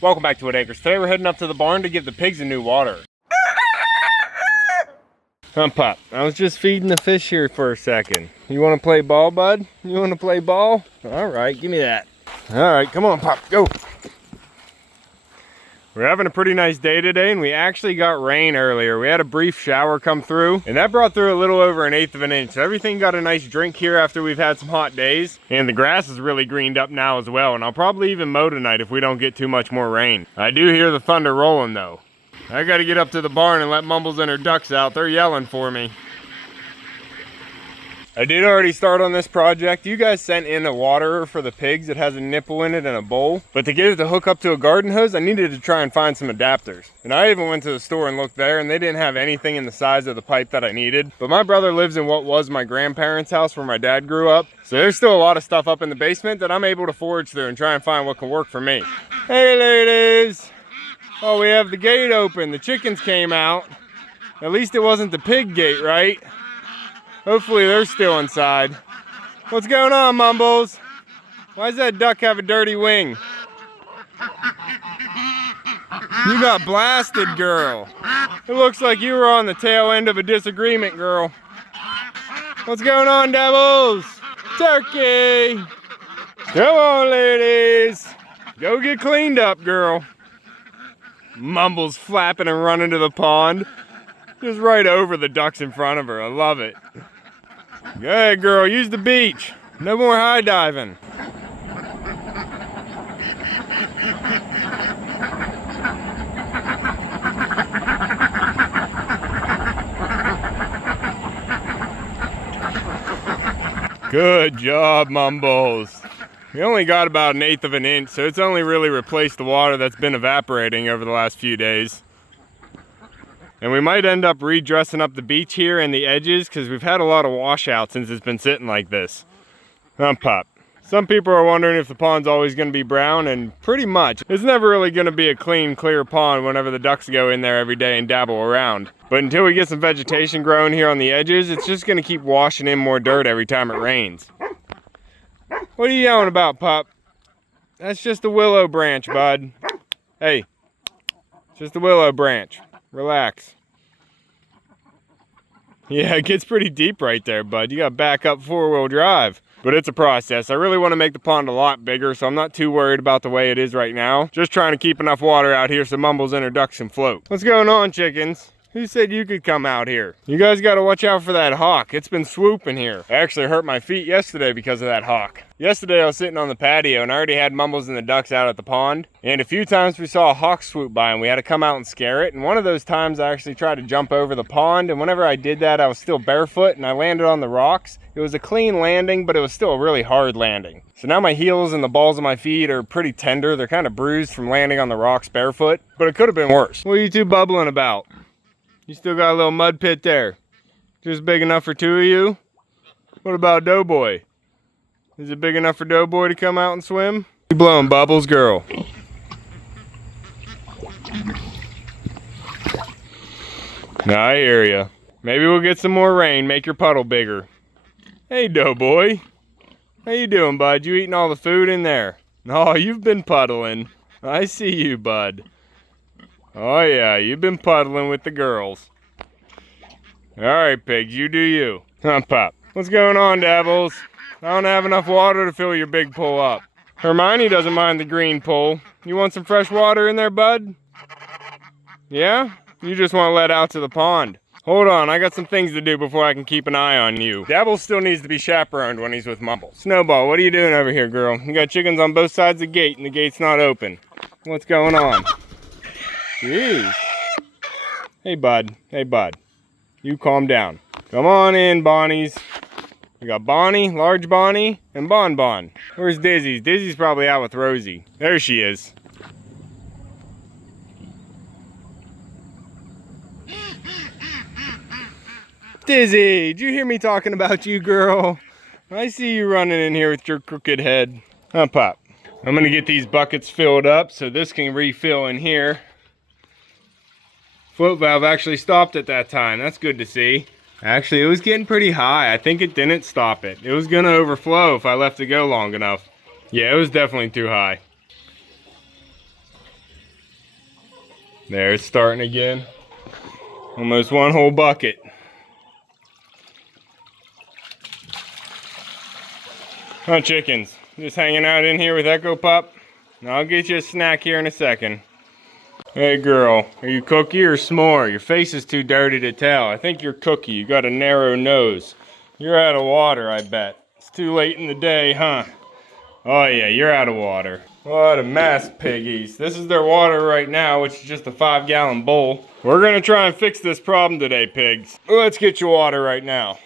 Welcome back to Whitt Acres. Today we're heading up to the barn to give the pigs a new water. Pop. I was just feeding the fish here for a second. You want to play ball, bud? You want to play ball? All right, give me that. All right, come on, Pop, go. We're having a pretty nice day today, and we actually got rain earlier. We had a brief shower come through, and that brought through a little over 1/8 of an inch. So everything got a nice drink here after we've had some hot days. And the grass is really greened up now as well, and I'll probably even mow tonight if we don't get too much more rain. I do hear the thunder rolling though. I gotta get up to the barn and let Mumbles and her ducks out. They're yelling for me. I did already start on this project. You guys sent in a waterer for the pigs. It has a nipple in it and a bowl. But to get it to hook up to a garden hose, I needed to try and find some adapters. And I even went to the store and looked there, and they didn't have anything in the size of the pipe that I needed. But my brother lives in what was my grandparents' house where my dad grew up. So there's still a lot of stuff up in the basement that I'm able to forage through and try and find what can work for me. Hey ladies! Oh, we have the gate open. The chickens came out. At least it wasn't the pig gate, right? Hopefully they're still inside. What's going on, Mumbles? Why does that duck have a dirty wing? You got blasted, girl. It looks like you were on the tail end of a disagreement, girl. What's going on, devils? Turkey! Come on, ladies. Go get cleaned up, girl. Mumbles flapping and running to the pond. Just right over the ducks in front of her. I love it. Go ahead, girl, use the beach. No more high diving. Good job, Mumbles. We only got about 1/8 of an inch, so it's only really replaced the water that's been evaporating over the last few days. And we might end up redressing up the beach here and the edges because we've had a lot of washout since it's been sitting like this. Pop. Some people are wondering if the pond's always going to be brown, and pretty much. It's never really going to be a clean, clear pond whenever the ducks go in there every day and dabble around. But until we get some vegetation growing here on the edges, it's just going to keep washing in more dirt every time it rains. What are you yelling about, Pup? That's just a willow branch, bud. Hey, just a willow branch. Relax. Yeah, it gets pretty deep right there, bud. You got backup 4-wheel drive. But it's a process. I really want to make the pond a lot bigger, so I'm not too worried about the way it is right now. Just trying to keep enough water out here so Mumbles and her ducks can float. What's going on, chickens? Who said you could come out here? You guys got to watch out for that hawk. It's been swooping here. I actually hurt my feet yesterday because of that hawk. Yesterday I was sitting on the patio and I already had Mumbles and the ducks out at the pond. And a few times we saw a hawk swoop by and we had to come out and scare it. And one of those times I actually tried to jump over the pond. And whenever I did that, I was still barefoot and I landed on the rocks. It was a clean landing, but it was still a really hard landing. So now my heels and the balls of my feet are pretty tender. They're kind of bruised from landing on the rocks barefoot. But it could have been worse. What are you two bubbling about? You still got a little mud pit there. Just big enough for 2 of you? What about Doughboy? Is it big enough for Doughboy to come out and swim? You blowing bubbles, girl? I hear ya. Maybe we'll get some more rain, make your puddle bigger. Hey, Doughboy. How you doing, bud? You eating all the food in there? Oh, you've been puddling. I see you, bud. Oh yeah, you've been puddling with the girls. Alright, pigs, you do you. Pop. What's going on, devils? I don't have enough water to fill your big pool up. Hermione doesn't mind the green pool. You want some fresh water in there, bud? Yeah? You just want to let out to the pond. Hold on, I got some things to do before I can keep an eye on you. Dabble still needs to be chaperoned when he's with Mumbles. Snowball, what are you doing over here, girl? You got chickens on both sides of the gate and the gate's not open. What's going on? Jeez. Hey, bud. Hey, bud. You calm down. Come on in, Bonnies. We got Bonnie, Large Bonnie, and Bon Bon. Where's Dizzy? Dizzy's probably out with Rosie. There she is. Dizzy, did you hear me talking about you, girl? I see you running in here with your crooked head. Pop. I'm gonna get these buckets filled up so this can refill in here. Float valve actually stopped at that time. That's good to see. Actually, it was getting pretty high. I think it didn't stop it. It was gonna overflow if I left it go long enough. Yeah, it was definitely too high. There, it's starting again. Almost one whole bucket. Huh, chickens? Just hanging out in here with Echo Pup? I'll get you a snack here in a second. Hey girl, are you cookie or s'more? Your face is too dirty to tell. I think you're cookie. You got a narrow nose. You're out of water, I bet. It's too late in the day, huh? Oh yeah, you're out of water. What a mess, piggies. This is their water right now, which is just a 5-gallon bowl. We're gonna try and fix this problem today, pigs. Let's get you water right now.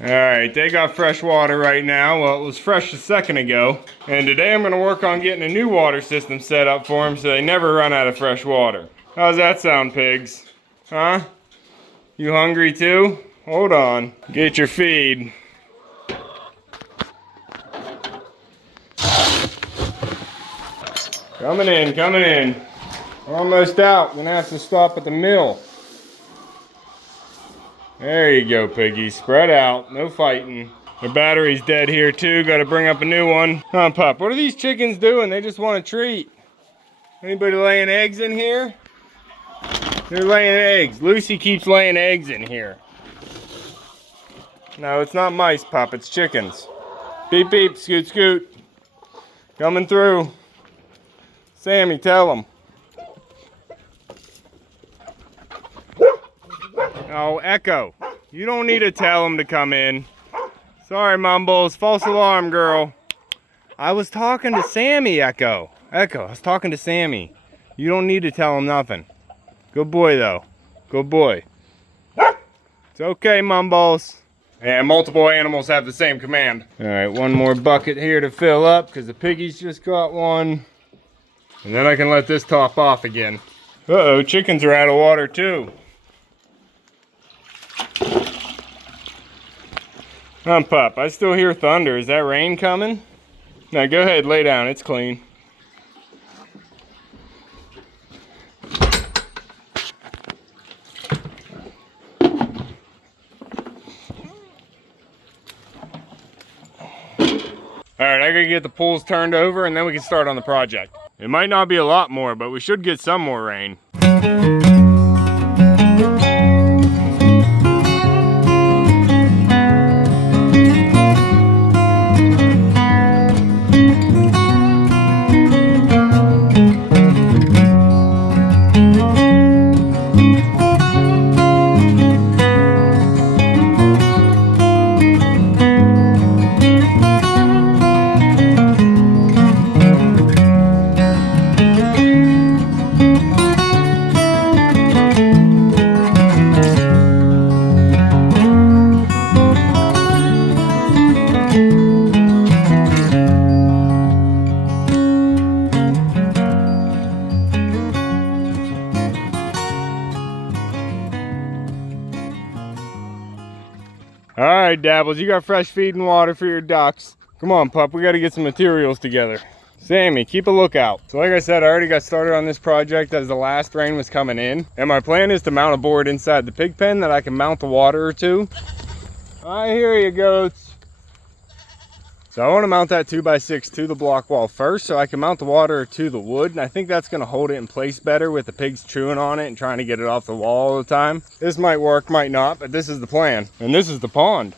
Alright, they got fresh water right now. Well, it was fresh a second ago. And today I'm gonna work on getting a new water system set up for them so they never run out of fresh water. How's that sound, pigs? Huh? You hungry too? Hold on. Get your feed. Coming in, coming in. We're almost out. Gonna have to stop at the mill. There you go, piggy. Spread out. No fighting. The battery's dead here too. Gotta bring up a new one. Huh, Pup? What are these chickens doing? They just want a treat. Anybody laying eggs in here? They're laying eggs. Lucy keeps laying eggs in here. No, it's not mice, Pup. It's chickens. Beep, beep. Scoot, scoot. Coming through. Sammy, tell them. Oh, Echo, you don't need to tell him to come in. Sorry, Mumbles. False alarm, girl. I was talking to Sammy, Echo. Echo, I was talking to Sammy. You don't need to tell him nothing. Good boy, though. Good boy. It's okay, Mumbles. And multiple animals have the same command. All right, one more bucket here to fill up because the piggies just got one. And then I can let this top off again. Uh-oh, chickens are out of water, too. Pup, I still hear thunder. Is that rain coming? Now go ahead, lay down. It's clean. Alright, I gotta get the pools turned over and then we can start on the project. It might not be a lot more, but we should get some more rain. Alright, Dabbles, you got fresh feed and water for your ducks. Come on, Pup, we gotta get some materials together. Sammy, keep a lookout. So like I said, I already got started on this project as the last rain was coming in. And my plan is to mount a board inside the pig pen that I can mount the water to. I hear you, goats. So I want to mount that 2x6 to the block wall first so I can mount the water to the wood. And I think that's going to hold it in place better with the pigs chewing on it and trying to get it off the wall all the time. This might work, might not, but this is the plan. And this is the pond.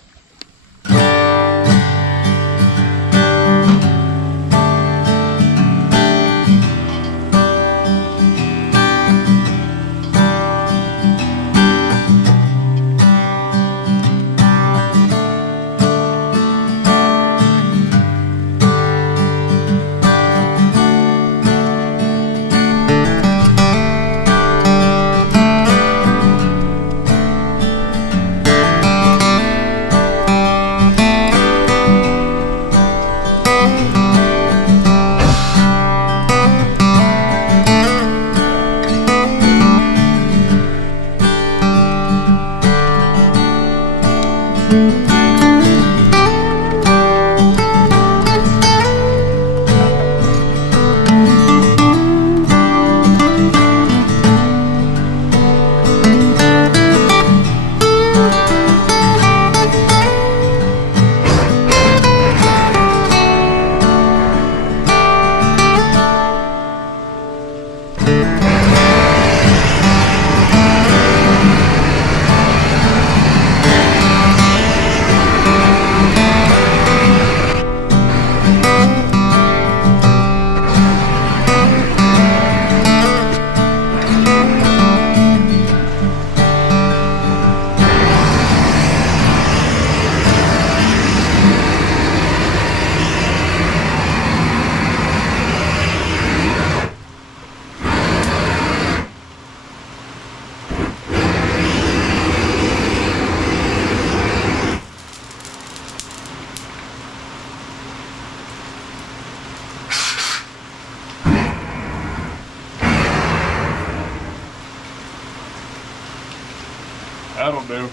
That'll do.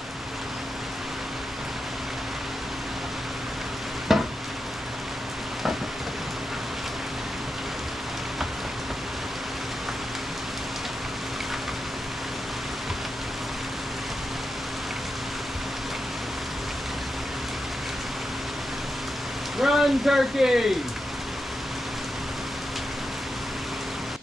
Run, turkey!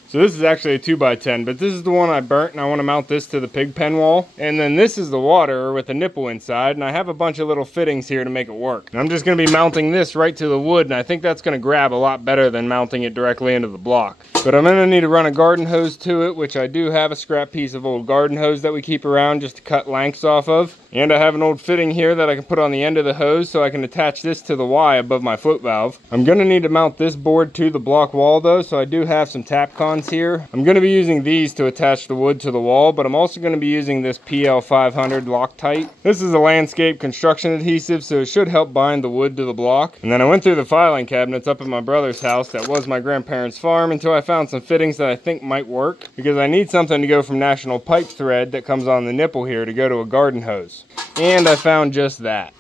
So this is actually a 2x10, but this is the one I burnt, and I want to mount this to the pig pen wall. And then this is the water with a nipple inside, and I have a bunch of little fittings here to make it work. And I'm just going to be mounting this right to the wood, and I think that's going to grab a lot better than mounting it directly into the block. But I'm going to need to run a garden hose to it, which I do have a scrap piece of old garden hose that we keep around just to cut lengths off of. And I have an old fitting here that I can put on the end of the hose so I can attach this to the Y above my foot valve. I'm going to need to mount this board to the block wall though, so I do have some tap cons here. I'm going to be using these to attach the wood to the wall, but I'm also going to be using this PL500 Loctite. This is a landscape construction adhesive, so it should help bind the wood to the block. And then I went through the filing cabinets up at my brother's house that was my grandparents' farm until I found some fittings that I think might work, because I need something to go from national pipe thread that comes on the nipple here to go to a garden hose. And I found just that.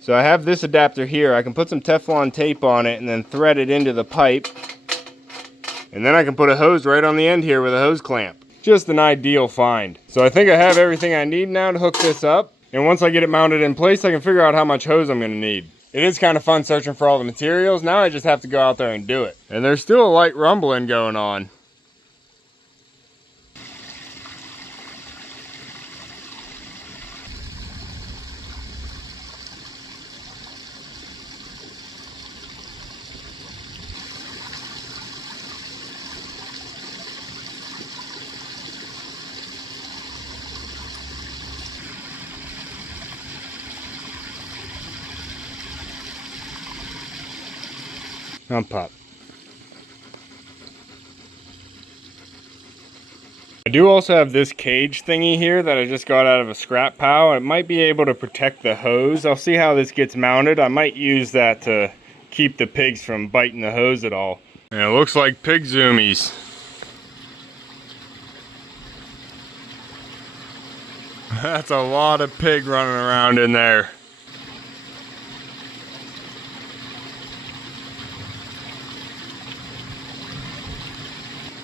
So I have this adapter here. I can put some Teflon tape on it and then thread it into the pipe. And then I can put a hose right on the end here with a hose clamp. Just an ideal find. So I think I have everything I need now to hook this up. And once I get it mounted in place, I can figure out how much hose I'm going to need. It is kind of fun searching for all the materials. Now I just have to go out there and do it. And there's still a light rumbling going on. Pop. I do also have this cage thingy here that I just got out of a scrap pile. It might be able to protect the hose. I'll see how this gets mounted. I might use that to keep the pigs from biting the hose at all. And it looks like pig zoomies. That's a lot of pig running around in there.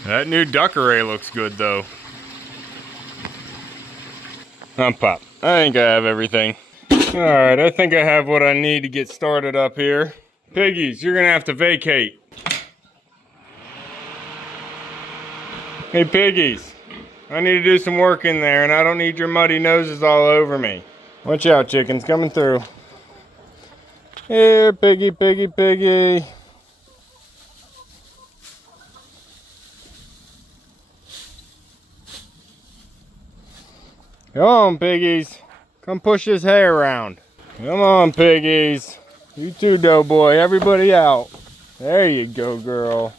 That new duck array looks good though. Pop. I think I have everything. Alright, I think I have what I need to get started up here. Piggies, you're gonna have to vacate. Hey Piggies, I need to do some work in there and I don't need your muddy noses all over me. Watch out, chickens coming through. Here, piggy, piggy, piggy. Come on, piggies. Come push this hay around. Come on, piggies. You too, Doughboy. Everybody out. There you go, girl.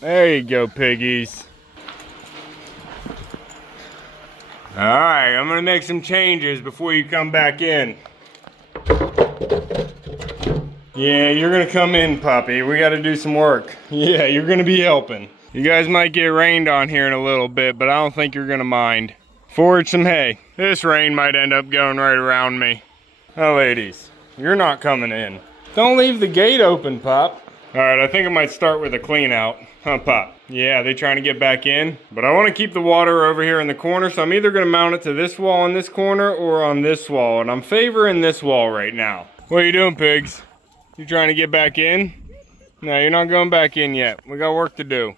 There you go, piggies. Alright, I'm gonna make some changes before you come back in. Yeah, you're gonna come in, puppy. We gotta do some work. Yeah, you're gonna be helping. You guys might get rained on here in a little bit, but I don't think you're gonna mind. Forage some hay. This rain might end up going right around me. Oh, ladies, you're not coming in. Don't leave the gate open, Pop. All right, I think I might start with a clean out. Huh, Pop? Yeah, they trying to get back in? But I want to keep the water over here in the corner, so I'm either gonna mount it to this wall in this corner or on this wall, and I'm favoring this wall right now. What are you doing, pigs? You trying to get back in? No, you're not going back in yet. We got work to do.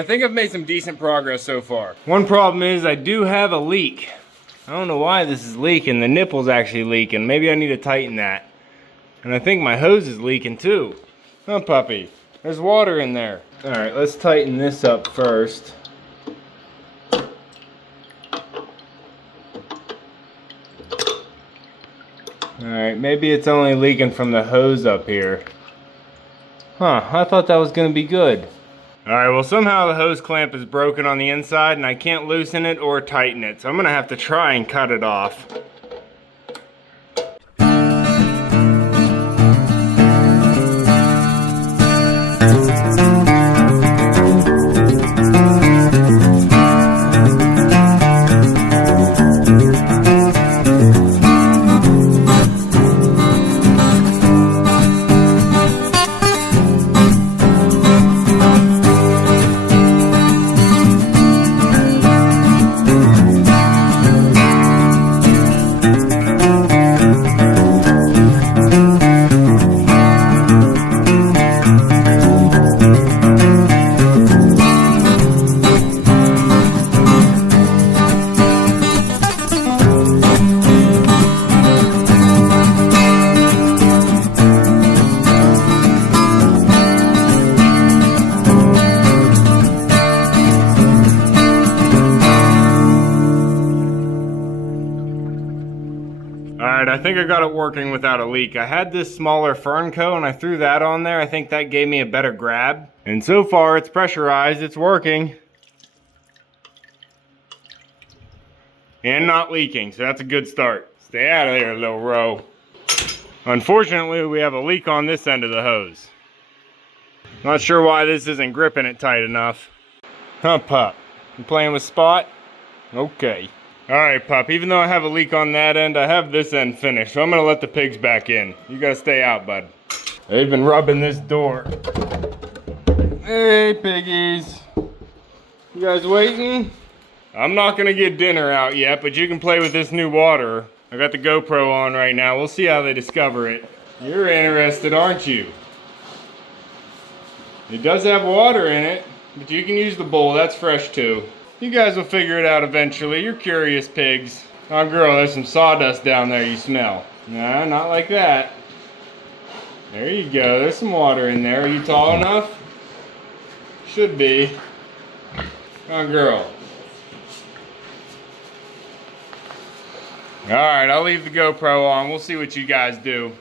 I think I've made some decent progress so far. One problem is I do have a leak. I don't know why this is leaking. The nipple's actually leaking. Maybe I need to tighten that. And I think my hose is leaking too. Huh, puppy? There's water in there. All right, let's tighten this up first. Alright, maybe it's only leaking from the hose up here. Huh, I thought that was gonna be good. Alright, well somehow the hose clamp is broken on the inside and I can't loosen it or tighten it, so I'm gonna have to try and cut it off. Alright, I think I got it working without a leak. I had this smaller fern coat and I threw that on there. I think that gave me a better grab. And so far it's pressurized, it's working. And not leaking, so that's a good start. Stay out of there, little row. Unfortunately, we have a leak on this end of the hose. Not sure why this isn't gripping it tight enough. Huh, pup? You playing with Spot? Okay. Alright, pup, even though I have a leak on that end, I have this end finished, so I'm gonna let the pigs back in. You gotta stay out, bud. They've been rubbing this door. Hey, piggies. You guys waiting? I'm not gonna get dinner out yet, but you can play with this new water. I got the GoPro on right now. We'll see how they discover it. You're interested, aren't you? It does have water in it, but you can use the bowl. That's fresh too. You guys will figure it out eventually. You're curious pigs. Oh girl, there's some sawdust down there you smell. Nah, not like that. There you go. There's some water in there. Are you tall enough? Should be. Oh girl. Alright, I'll leave the GoPro on. We'll see what you guys do.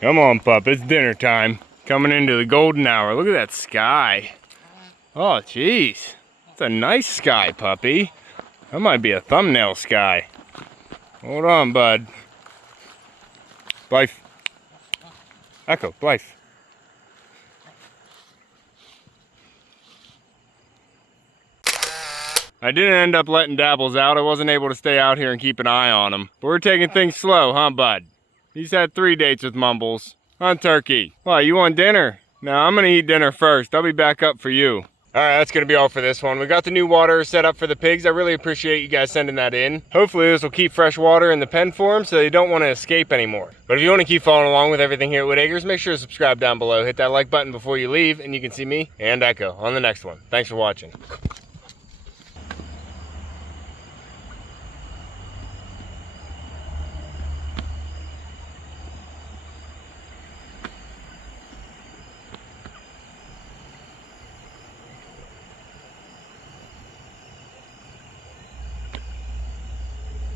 Come on, pup, it's dinner time. Coming into the golden hour. Look at that sky. Oh, jeez. It's a nice sky, puppy. That might be a thumbnail sky. Hold on, bud. Blythe. Echo, Blythe. I didn't end up letting Dabbles out. I wasn't able to stay out here and keep an eye on him. But we're taking things slow, huh, bud? He's had 3 dates with Mumbles. Huh, Turkey? Why, you want dinner? No, I'm gonna eat dinner first. I'll be back up for you. Alright, that's going to be all for this one. We got the new water set up for the pigs. I really appreciate you guys sending that in. Hopefully this will keep fresh water in the pen for them so they don't want to escape anymore. But if you want to keep following along with everything here at Whitt Acres, make sure to subscribe down below. Hit that like button before you leave, and you can see me and Echo on the next one. Thanks for watching.